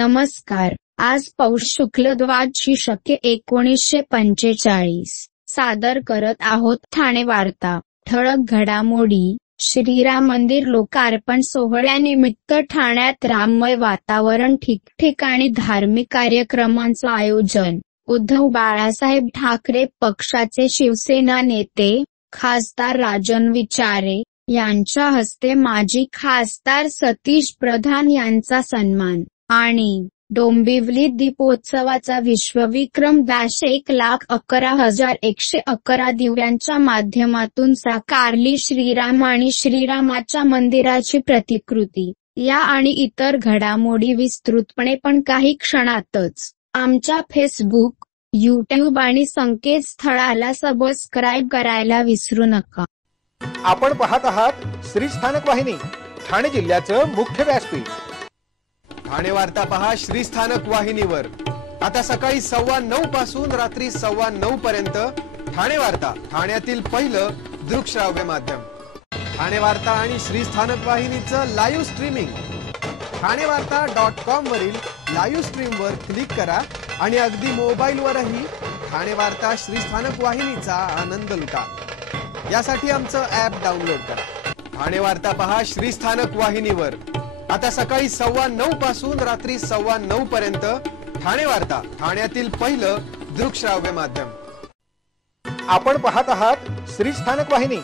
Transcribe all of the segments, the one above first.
नमस्कार. आज पौष शुक्ल द्वादशी शके 1945 सादर करत आहोत ठाणे वार्ता. ठळक घडामोडी. श्रीराम मंदिर लोकार्पण सोहळ्यानिमित्त ठाण्यात राममय वातावरण, ठिकठिकाणी धार्मिक कार्यक्रमांचं आयोजन. उद्धव बाळासाहेब ठाकरे पक्षाचे शिवसेना नेते खासदार राजन विचारे यांच्या हस्ते माजी खासदार सतीश प्रधान यांचा सन्मान. आणि डोंबिवली दीपोत्सवाचा विश्वविक्रम 1,11,111 दिव्यांच्या माध्यमातून साकारली. श्रीराम आणि श्रीरामाच्या मंदिराची प्रतिकृती. या आणि इतर घडामोडी विस्तृतपणे पण काही क्षणातच. आमच्या फेसबुक, यूट्यूब आणि संकेतस्थळाला सबस्क्राईब करायला विसरू नका. आपण पाहत आहात श्री स्थानक वाहिनी, ठाणे जिल्ह्याचं मुख्य व्यासपीठ. ठाणे वार्ता पहा श्री स्थानक वाहिनीवर. आता सकाळी 9:15 पासून रात्री 9:15 पर्यंत ठाणे वार्ता, ठाण्यातील पहिलं दृकश्राव्य माध्यम. ठाणे वार्ता आणि श्री स्थानक वाहिनीचं लाईव्ह स्ट्रीमिंग. ठाणेवार्ता.com वरील लाईव्ह स्ट्रीमवर क्लिक करा आणि अगदी मोबाईलवरही ठाणे वार्ता श्री स्थानक वाहिनीचा आनंद लुटा. यासाठी आमचं ॲप डाउनलोड करा. ठाणे वार्ता पहा श्री स्थानक वाहिनीवर. आता सकाळी 9:15 पासून रात्री 9:15 पर्यंत ठाणे वार्ता, ठाण्यातील पहिलं दृकश्राव्य माध्यम. आपण पाहत आहात श्री स्थानक वाहिनी,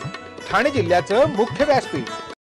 ठाणे जिल्ह्याचं मुख्य व्यासपीठ.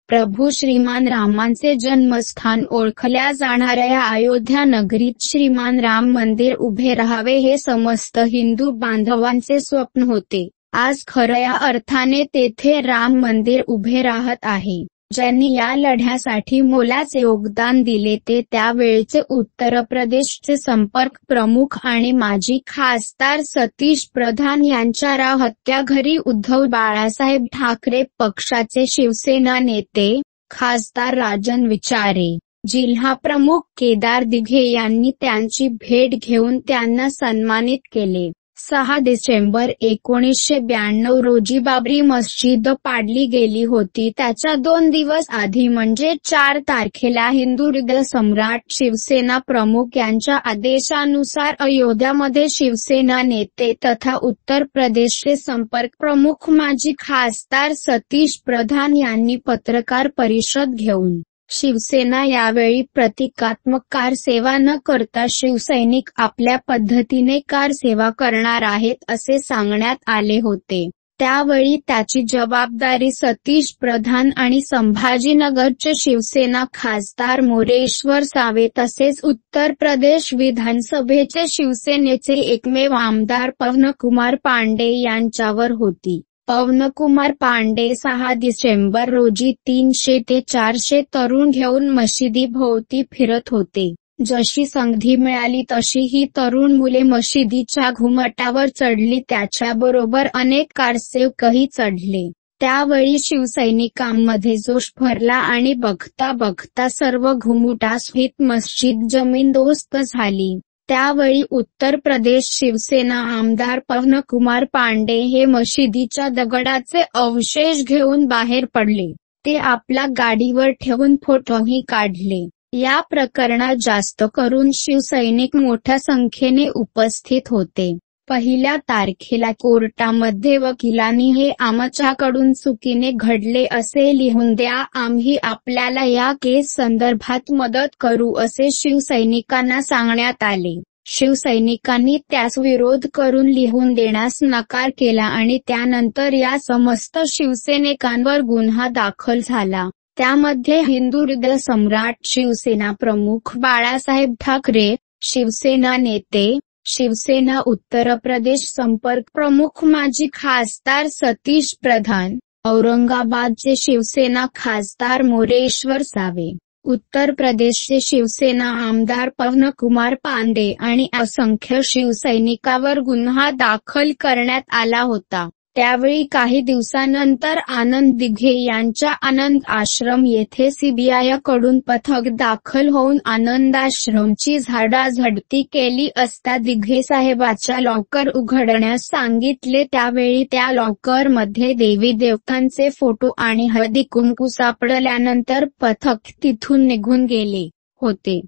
प्रभू श्रीमान रामांचे जन्मस्थान ओळखल्या जाणाऱ्या या अयोध्या नगरीत श्रीमान राम मंदिर उभे राहावे हे समस्त हिंदू बांधवांचे स्वप्न होते. आज खऱ्या अर्थाने तेथे राम मंदिर उभे राहत आहे. ज्यांनी या लढ्यासाठी मोलाचे योगदान दिले ते त्यावेळचे उत्तर प्रदेशचे संपर्क प्रमुख आणि माजी खासदार सतीश प्रधान यांच्या राहत्या घरी उद्धव बाळासाहेब ठाकरे पक्षाचे शिवसेना नेते खासदार राजन विचारे, जिल्हा प्रमुख केदार दिघे यांनी त्यांची भेट घेऊन त्यांना सन्मानित केले. 6 डिसेंबर 1992 रोजी बाबरी मस्जिद पाडली गेली होती. त्याच्या 2 दिवस आधी म्हणजे 4 तारखेला हिंदू हृदय सम्राट शिवसेना प्रमुख यांच्या आदेशानुसार अयोध्यामध्ये शिवसेना नेते तथा उत्तर प्रदेशचे संपर्क प्रमुख माजी खासदार सतीश प्रधान यांनी पत्रकार परिषद घेऊन शिवसेना यावेळी प्रतिकात्मक कारसेवा न करता शिवसैनिक आपल्या पद्धतीने कारसेवा करणार आहेत असे सांगण्यात आले होते. त्यावेळी त्याची जबाबदारी सतीश प्रधान आणि संभाजीनगरचे शिवसेना खासदार मोरेश्वर सावे तसेच उत्तर प्रदेश विधानसभेचे शिवसेनेचे एकमेव आमदार पवनकुमार पांडे यांच्यावर होती. पवनकुमार पांडे 6 डिसेंबर रोजी 300 ते 400 तरुण घेऊन मशिदीभोवती फिरत होते. जशी संधी मिळाली तशी ही तरुण मुले मशिदीच्या घुमटावर चढली. त्याच्याबरोबर अनेक कारसेवकही चढले. त्यावेळी शिवसैनिकांमध्ये जोश भरला आणि बघता बघता सर्व घुमटासहित मस्जिद जमीनदोस्त झाली. त्यावेळी उत्तर प्रदेश शिवसेना आमदार पवनकुमार पांडे हे मशिदीच्या दगडाचे अवशेष घेऊन बाहेर पडले. ते आपल्या गाडीवर ठेवून फोटोही काढले. या प्रकरणात जास्त करून शिवसैनिक मोठ्या संख्येने उपस्थित होते. 1 तारखेला कोर्टामध्ये वकिलांनी हे आमच्याकडून चुकीने घडले असे लिहून द्या, आम्ही आपल्याला या केस संदर्भात मदत करू असे शिवसैनिकांना सांगण्यात आले. शिवसैनिकांनी त्यास विरोध करून लिहून देण्यास नकार केला आणि त्यानंतर या समस्त शिवसैनिकांवर गुन्हा दाखल झाला. त्यामध्ये हिंदू हृदय सम्राट शिवसेना प्रमुख बाळासाहेब ठाकरे, शिवसेना नेते, शिवसेना उत्तर प्रदेश संपर्क प्रमुख माजी खासदार सतीश प्रधान, औरंगाबादचे शिवसेना खासदार मोरेश्वर सावे, उत्तर प्रदेशचे शिवसेना आमदार पवनकुमार पांडे आणि असंख्य शिवसैनिकांवर गुन्हा दाखल करण्यात आला होता. त्यावेळी काही दिवसानंतर आनंद दिघे यांच्या आनंद आश्रम येथे सीबीआयकडून पथक दाखल होऊन आनंदाश्रमची झाडाझडती केली असता दिघे साहेबाच्या लॉकर उघडण्यास सांगितले. त्यावेळी त्या लॉकरमध्ये देवी देवतांचे फोटो आणि हळदी कुंकू सापडल्यानंतर पथक तिथून निघून गेले होते.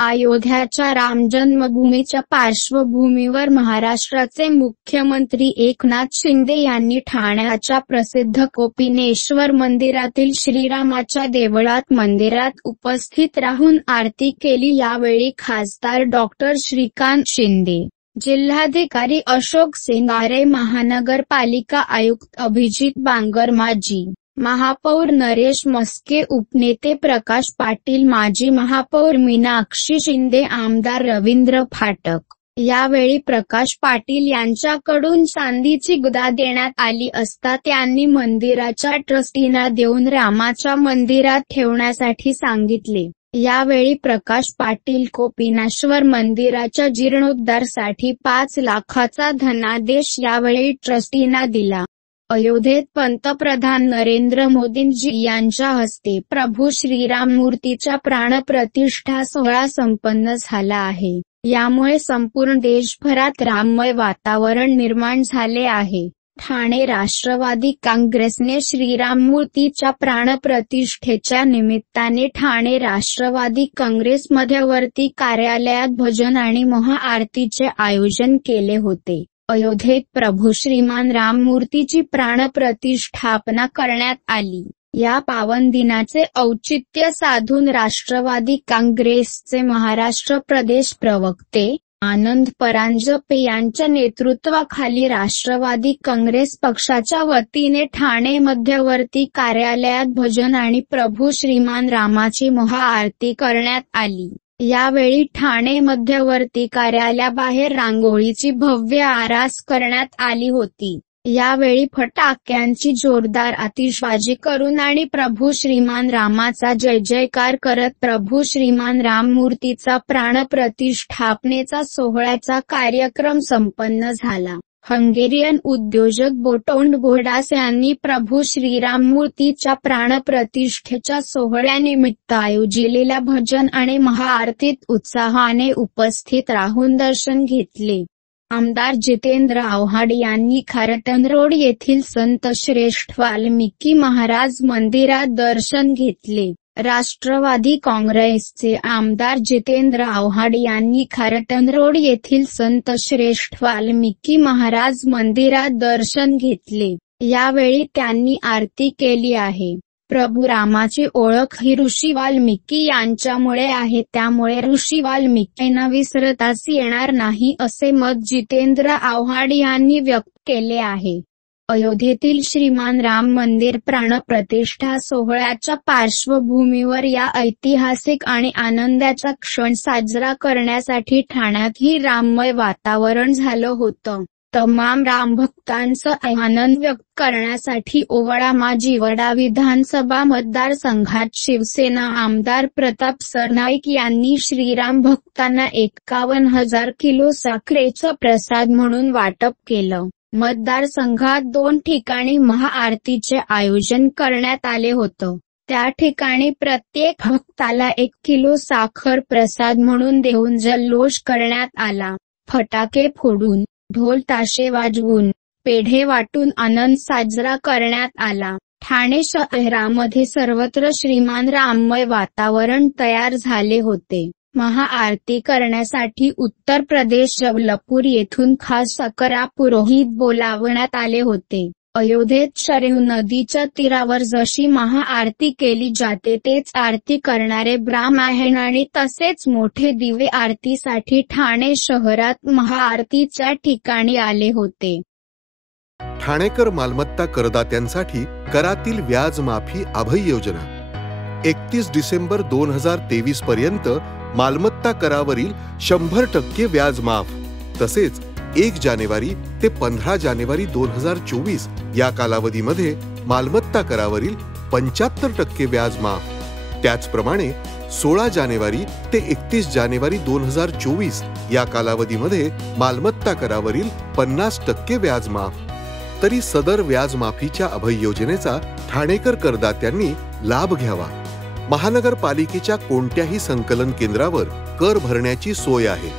अयोध्याच्या राम जन्मभूमीच्या पार्श्वभूमीवर महाराष्ट्राचे मुख्यमंत्री एकनाथ शिंदे यांनी ठाण्याच्या प्रसिद्ध कोपिनेश्वर मंदिरातील श्रीरामाच्या देवळात मंदिरात उपस्थित राहून आरती केली। यावेळी खासदार डॉक्टर श्रीकांत शिंदे, जिल्हाधिकारी अशोक सेंगारे, महानगरपालिका आयुक्त अभिजित बांगर, माजी महापौर नरेश मस्के, उपनेते प्रकाश पाटील, माजी महापौर मीनाक्षी शिंदे, आमदार रवींद्र फाटक। यावेळी प्रकाश पाटील यांच्याकडून चांदीची गदा देण्यात आली असता त्यांनी मंदिराच्या ट्रस्टींना देऊन रामाच्या मंदिरात ठेवण्यासाठी सांगितले। यावेळी प्रकाश पाटील कोपिनेश्वर मंदिराच्या जीर्णोद्धारासाठी 5 लाखाचा धनादेश यावेळी ट्रस्टींना दिला। अयोध्येत पंतप्रधान नरेंद्र मोदींजी यांच्या हस्ते प्रभू श्रीराम मूर्तीचा प्राणप्रतिष्ठा सोहळा संपन्न झाला आहे। यामुळे संपूर्ण देशभरात राममय वातावरण निर्माण झाले आहे। ठाणे राष्ट्रवादी काँग्रेसने श्रीराम मूर्तीच्या प्राणप्रतिष्ठेच्या निमित्ताने ठाणे राष्ट्रवादी काँग्रेस मध्यवर्ती कार्यालयात भजन आणि महाआरतीचे आयोजन केले होते। अयोध्येत प्रभू श्रीमान राम मूर्तीची प्राणप्रतिष्ठापना करण्यात आली। या पावन दिनाचे औचित्य साधून राष्ट्रवादी काँग्रेसचे महाराष्ट्र प्रदेश प्रवक्ते आनंद परांजपे यांच्या नेतृत्वाखाली राष्ट्रवादी काँग्रेस पक्षाच्या वतीने ठाणे मध्यवर्ती कार्यालयात भजन आणि प्रभू श्रीमान रामाची महाआरती करण्यात आली। यावेळी ठाणे मध्यवर्ती कार्यालयाबाहेर रांगोळीची भव्य आरास करण्यात आली होती। यावेळी फटाक्यांची जोरदार आतिषबाजी करून आणि प्रभू श्रीमान रामाचा जय जयकार करत प्रभू श्रीमान राम मूर्तीचा प्राणप्रतिष्ठापनेचा सोहळ्याचा कार्यक्रम संपन्न झाला। हंगेरियन उद्योजक बोटोंड बोर्डास यांनी प्रभू श्रीराम मूर्तीच्या प्राणप्रतिष्ठेच्या सोहळ्यानिमित्त आयोजिलेल्या भजन आणि महाआरतीत उत्साहाने उपस्थित राहून दर्शन घेतले। आमदार जितेंद्र आव्हाड यांनी खारटन रोड येथील संत श्रेष्ठ वाल्मिकी महाराज मंदिरात दर्शन घेतले। राष्ट्रवादी काँग्रेसचे आमदार जितेंद्र आव्हाड यांनी खारटन रोड येथील संत श्रेष्ठ वाल्मिकी महाराज मंदिरात दर्शन घेतले। यावेळी त्यांनी आरती केली आहे। प्रभू रामाची ओळख ही ऋषी वाल्मिकी यांच्यामुळे आहे, त्यामुळे ऋषी वाल्मिकींना विसरताच येणार नाही असे मत जितेंद्र आव्हाड यांनी व्यक्त केले आहे। अयोध्येतील श्रीमान राम मंदिर प्राणप्रतिष्ठा सोहळ्याच्या पार्श्वभूमीवर या ऐतिहासिक आणि आनंदाचा क्षण साजरा करण्यासाठी ठाण्यातही राममय वातावरण झालं होतं। तमाम रामभक्तांचा आनंद व्यक्त करण्यासाठी ओवळा माजिवडा विधानसभा मतदारसंघात शिवसेना आमदार प्रताप सरनाईक यांनी श्रीराम भक्तांना 51,000 किलो साखरेचं प्रसाद म्हणून वाटप केलं। मतदारसंघात 2 ठिकाणी महाआरतीचे आयोजन करण्यात आले होतं। त्या ठिकाणी प्रत्येक भक्ताला 1 किलो साखर प्रसाद म्हणून देऊन जल्लोष करण्यात आला। फटाके फोडून, ढोल ताशे वाजवून, पेढे वाटून आनंद साजरा करण्यात आला। ठाणे शहरामध्ये सर्वत्र श्रीमान राममय वातावरण तयार झाले होते। महाआरती करण्यासाठी उत्तर प्रदेश जबलपूर येथून खास 11 पुरोहित बोलावण्यात आले होते। अयोध्येत शरयू नदीच्या तीरावर जशी महाआरती केली जाते तेच आरती करणारे ब्राह्मण आणि तसेच मोठे दिवे आरतीसाठी ठाणे शहरात महाआरतीच्या ठिकाणी आले होते। ठाणेकर मालमत्ता करदात्यांसाठी करातील व्याज माफी अभय योजना 31 डिसेंबर 2023 पर्यंत मालमत्ता करावरील 100% व्याज माफ, तसेच 1 जानेवारी ते 15 जानेवारी 2024 या कालावधीमध्ये मालमत्ता करावरील 75% व्याज माफ। त्याचप्रमाणे 16 जानेवारी ते 31 जानेवारी 2024 या कालावधीमध्ये मालमत्ता करावरील 50% व्याज माफ। तरी सदर व्याज माफीच्या अभय योजनेचा ठाणेकर करदात्यांनी लाभ घ्यावा। महानगरपालिकेच्या कोणत्याही संकलन केंद्रावर कर भरण्याची सोय आहे।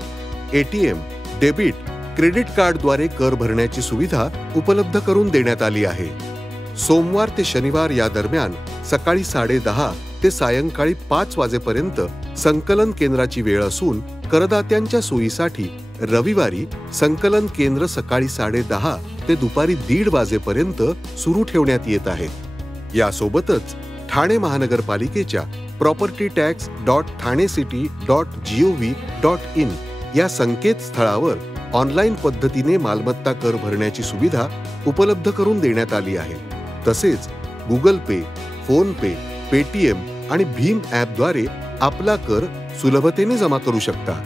एटीएम, डेबिट, क्रेडिट कार्डद्वारे कर भरण्याची सुविधा उपलब्ध करून देण्यात आली आहे। सोमवार ते शनिवार या दरम्यान सकाळी 10:30 ते सायंकाळी 5 वाजेपर्यंत संकलन केंद्राची वेळ असून करदात्यांच्या सोयीसाठी रविवारी संकलन केंद्र सकाळी 10:30 ते दुपारी 1:30 वाजेपर्यंत सुरू ठेवण्यात येत आहेत. यासोबतच ठाणे महानगरपालिकेच्या propertytax.thanecity.gov.in या संकेतस्थळावर ऑनलाईन पद्धतीने मालमत्ता कर भरण्याची सुविधा उपलब्ध करून देण्यात आली आहे. तसेच गुगल पे, फोन पे, पेटीएम आणि भीम ॲपद्वारे आपला कर सुलभतेने जमा करू शकता.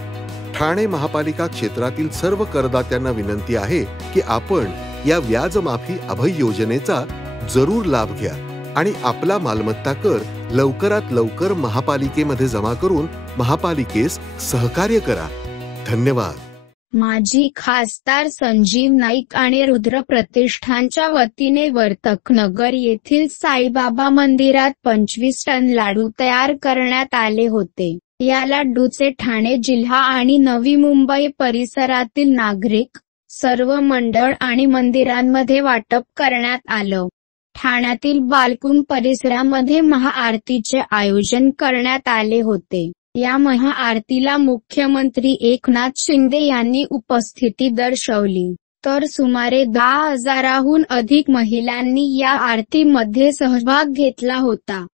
ठाणे महापालिका क्षेत्रातील सर्व करदात्यांना विनंती आहे की आपण या व्याजमाफी अभय योजनेचा जरूर लाभ घ्या आणि आपला मालमत्ता कर लवकरात लवकर महापालिकेमध्ये जमा करून महापालिकेस सहकार्य करा. धन्यवाद. माजी खासदार संजीव नाईक आणि रुद्र प्रतिष्ठानच्या वतीने वर्तकनगर येथील साईबाबा मंदिरात 25 टन लाडू तयार करण्यात आले होते. या लाडूचे ठाणे जिल्हा आणि नवी मुंबई परिसरातील नागरिक, सर्व मंडळ आणि मंदिरांमध्ये वाटप करण्यात आलं. ठाण्यातील बालकुंड परिसरामध्ये महाआरतीचे आयोजन करण्यात आले होते. या महाआरतीला मुख्यमंत्री एकनाथ शिंदे यांनी उपस्थिती दर्शवली, तर सुमारे 10,000हून अधिक महिलांनी या आरतीमध्ये सहभाग घेतला होता.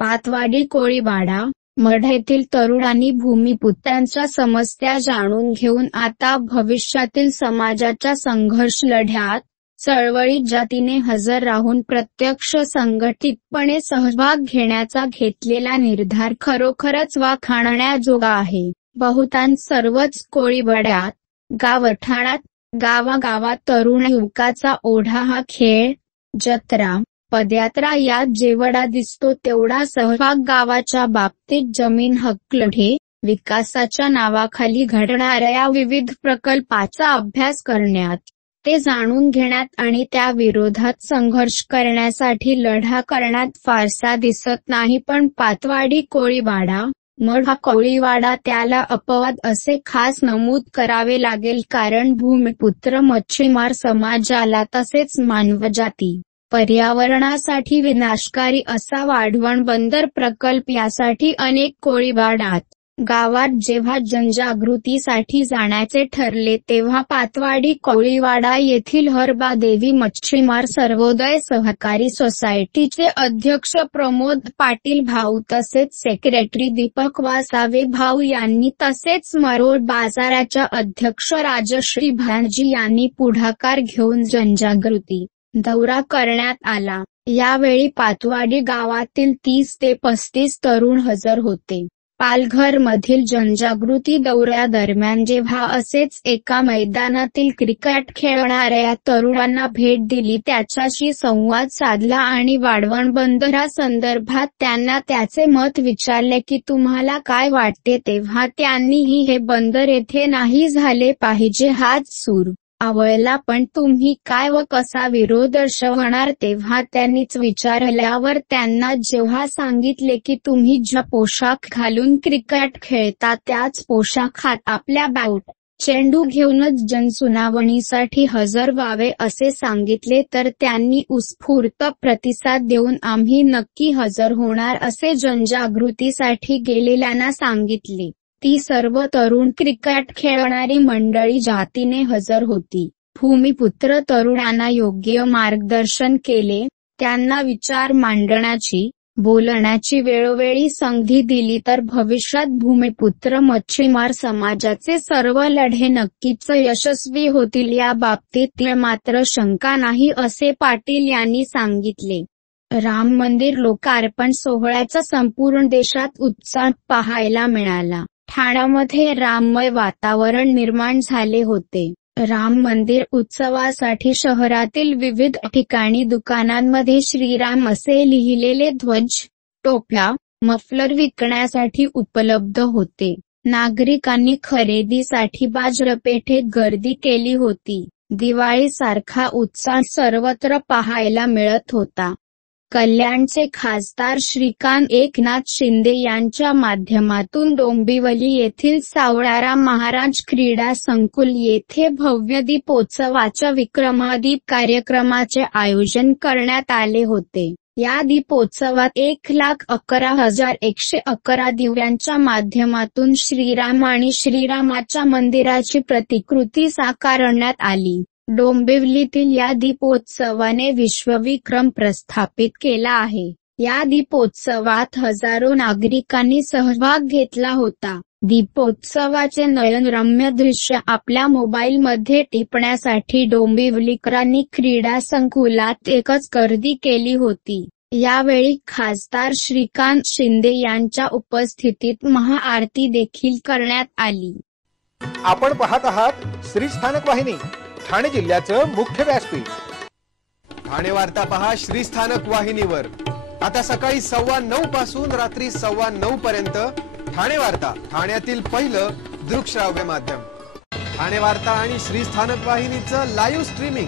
पातवाडी कोळीवाडा मठ येथील तरुणांनी भूमिपुत्रांच्या समस्या जाणून घेऊन आता भविष्यातील समाजाच्या संघर्ष लढ्यात चळवळीत जातीने हजर राहून प्रत्यक्ष संघटितपणे सहभाग घेण्याचा घेतलेला निर्धार खरोखरच वाखाणण्याजोगा आहे. बहुतांश सर्वच कोळीवाड्यात, गावठाणात, गावागावात तरुण युवकाचा ओढा हा खेळ, जत्रा, पदयात्रा यात जेवढा दिसतो तेवढा सहभाग गावाच्या बाबतीत जमीन हक्क लढे, विकासाच्या नावाखाली घडणाऱ्या विविध प्रकल्पाचा अभ्यास करण्यात, ते जाणून घेण्यात आणि त्या विरोधात संघर्ष करण्यासाठी लढा करण्यात फारसा दिसत नाही. पण पातवाडी कोळीवाडा मठ हा कोळीवाडा त्याला अपवाद असे खास नमूद करावे लागेल, कारण भूमिपुत्र मच्छीमार समाजाला तसेच मानवजाती, पर्यावरणासाठी विनाशकारी असा वाढवण बंदर प्रकल्प यासाठी अनेक कोळीवाडात, गावात जेव्हा जनजागृतीसाठी जाण्याचे ठरले तेव्हा पातवाडी कोळीवाडा येथील हरबादेवी मच्छीमार सर्वोदय सहकारी सोसायटीचे अध्यक्ष प्रमोद पाटील भाऊ तसेच सेक्रेटरी दीपक वासावे भाऊ यांनी तसेच मरोड बाजाराच्या अध्यक्ष राजश्री भानजी यांनी पुढाकार घेऊन जनजागृती दौरा करण्यात आला. यावेळी पातवाडी गावातील 30 ते 35 तरुण हजर होते. पालघर मधील जनजागृती दौऱ्यादरम्यान जेव्हा असेच एका मैदानातील क्रिकेट खेळणाऱ्या तरुणांना भेट दिली, त्याच्याशी संवाद साधला आणि वाढवण बंदरासंदर्भात त्यांना त्याचे मत विचारले की तुम्हाला काय वाटते, तेव्हा त्यांनीही हे बंदर येथे नाही झाले पाहिजे हाच सूर आवळला. पण तुम्ही काय व कसा विरोध दर्शवणार, तेव्हा त्यांनीच विचारल्यावर त्यांना जेव्हा सांगितले की तुम्ही ज्या पोशाख घालून क्रिकेट खेळता त्याच पोशाखात आपल्या बॅट, चेंडू घेऊनच जनसुनावणीसाठी हजर व्हावे असे सांगितले, तर त्यांनी उत्स्फूर्त प्रतिसाद देऊन आम्ही नक्की हजर होणार असे जनजागृतीसाठी गेलेल्यांना सांगितले. ती सर्व तरुण क्रिकेट खेळणारी मंडळी जातीने हजर होती. भूमिपुत्र तरुणांना योग्य मार्गदर्शन केले, त्यांना विचार मांडण्याची, बोलण्याची वेळोवेळी संधी दिली तर भविष्यात भूमिपुत्र मच्छीमार समाजाचे सर्व लढे नक्कीच यशस्वी होतील या बाबतीत मात्र शंका नाही असे पाटील यांनी सांगितले. राम मंदिर लोकार्पण सोहळ्याचा संपूर्ण देशात उत्साह पाहायला मिळाला. ठाण्यामध्ये राममय वातावरण निर्माण झाले होते. राम मंदिर उत्सवासाठी शहरातील विविध ठिकाणी दुकानांमध्ये श्रीराम असे लिहिलेले ध्वज, टोप्या, मफलर विकण्यासाठी उपलब्ध होते. नागरिकांनी खरेदीसाठी बाजारपेठेत गर्दी केली होती. दिवाळीसारखा उत्साह सर्वत्र पाहायला मिळत होता. कल्याणचे खासदार श्रीकांत एकनाथ शिंदे यांच्या माध्यमातून डोंबिवली येथील सावळाराम महाराज क्रीडा संकुल येथे भव्य दीपोत्सवाच्या विक्रमदीप कार्यक्रमाचे आयोजन करण्यात आले होते. या दीपोत्सवात 1,11,111 दिव्यांच्या माध्यमातून श्रीराम आणि श्रीरामाच्या मंदिराची प्रतिकृती साकारण्यात आली. डोंबिवलीतील या दीपोत्सवाने विश्वविक्रम प्रस्थापित केला आहे. या दीपोत्सवात हजारो नागरिकांनी सहभाग घेतला होता. दीपोत्सवाचे नयनरम्य दृश्य आपल्या मोबाईलमध्ये टिपण्यासाठी डोंबिवलीकरांनी क्रीडा संकुलात एकच गर्दी केली होती. यावेळी खासदार श्रीकांत शिंदे यांच्या उपस्थितीत महाआरती देखील करण्यात आली. आपण पाहत आहात श्री स्थानक वाहिनी, ठाणे जिल्ह्याचं मुख्य व्यासपीठ. ठाणे वार्ता पहा श्री स्थानक वाहिनीवर. आता सकाळी 9:15 पासून रात्री 9:15 पर्यंत ठाणे वार्ता, ठाण्यातील पहिलं दृकश्राव्य माध्यम. ठाणे वार्ता आणि श्री स्थानक वाहिनीचं लाईव्ह स्ट्रीमिंग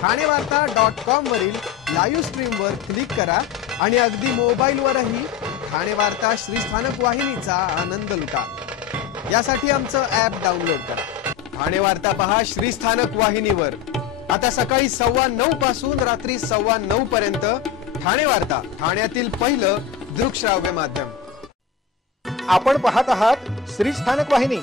ठाणेवार्ता.com वरील लाईव्ह स्ट्रीमवर क्लिक करा आणि अगदी मोबाईलवरही ठाणे वार्ता श्री स्थानक वाहिनीचा आनंद लुटा. यासाठी आमचं ॲप डाउनलोड करा. ठाणे वार्ता पहा श्री स्थानक वाहिनीवर. आता सकाळी 9:15 पासून रात्री 9:15 पर्यंत ठाणे वार्ता, ठाण्यातील पहिलं दृकश्राव्य माध्यम. आपण पाहत आहात श्री स्थानक वाहिनी,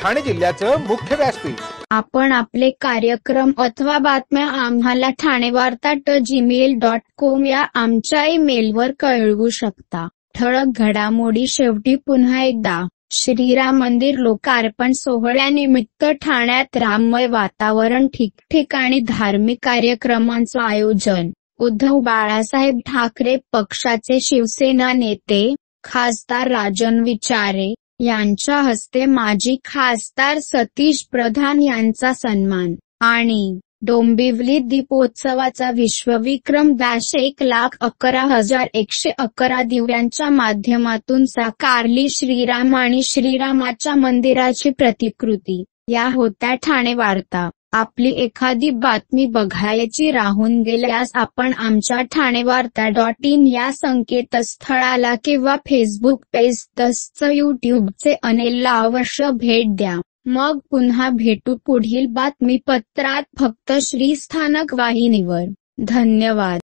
ठाणे जिल्ह्याचं मुख्य व्यासपीठ. आपण आपले कार्यक्रम अथवा बातम्या आम्हाला ठाणेवार्ता@gmail.com या आमच्या ईमेलवर कळवू शकता. ठळक घडामोडी शेवटी पुन्हा एकदा. श्रीराम मंदिर लोकार्पण सोहळ्यानिमित्त ठाण्यात राममय वातावरण, ठिकठिकाणी धार्मिक कार्यक्रमांचं आयोजन. उद्धव बाळासाहेब ठाकरे पक्षाचे शिवसेना नेते, खासदार राजन विचारे यांच्या हस्ते माजी खासदार सतीश प्रधान यांचा सन्मान. आणि डोंबिवली दीपोत्सवाचा विश्वविक्रम 1,11,111 दिव्यांच्या माध्यमातून साकारली श्रीराम आणि श्रीरामाच्या मंदिराची प्रतिकृती. या होत्या ठाणे वार्ता. आपली एखादी बातमी बघायची राहून गेल्यास आपण आमच्या ठाणेवार्ता.in या संकेतस्थळाला किंवा फेसबुक पेज तसंच यूट्यूबचे चॅनेलला अवश्य भेट द्या. मग पुन्हा भेटू पुढील बातमीपत्रात फक्त श्री स्थानक वाहिनीवर. धन्यवाद.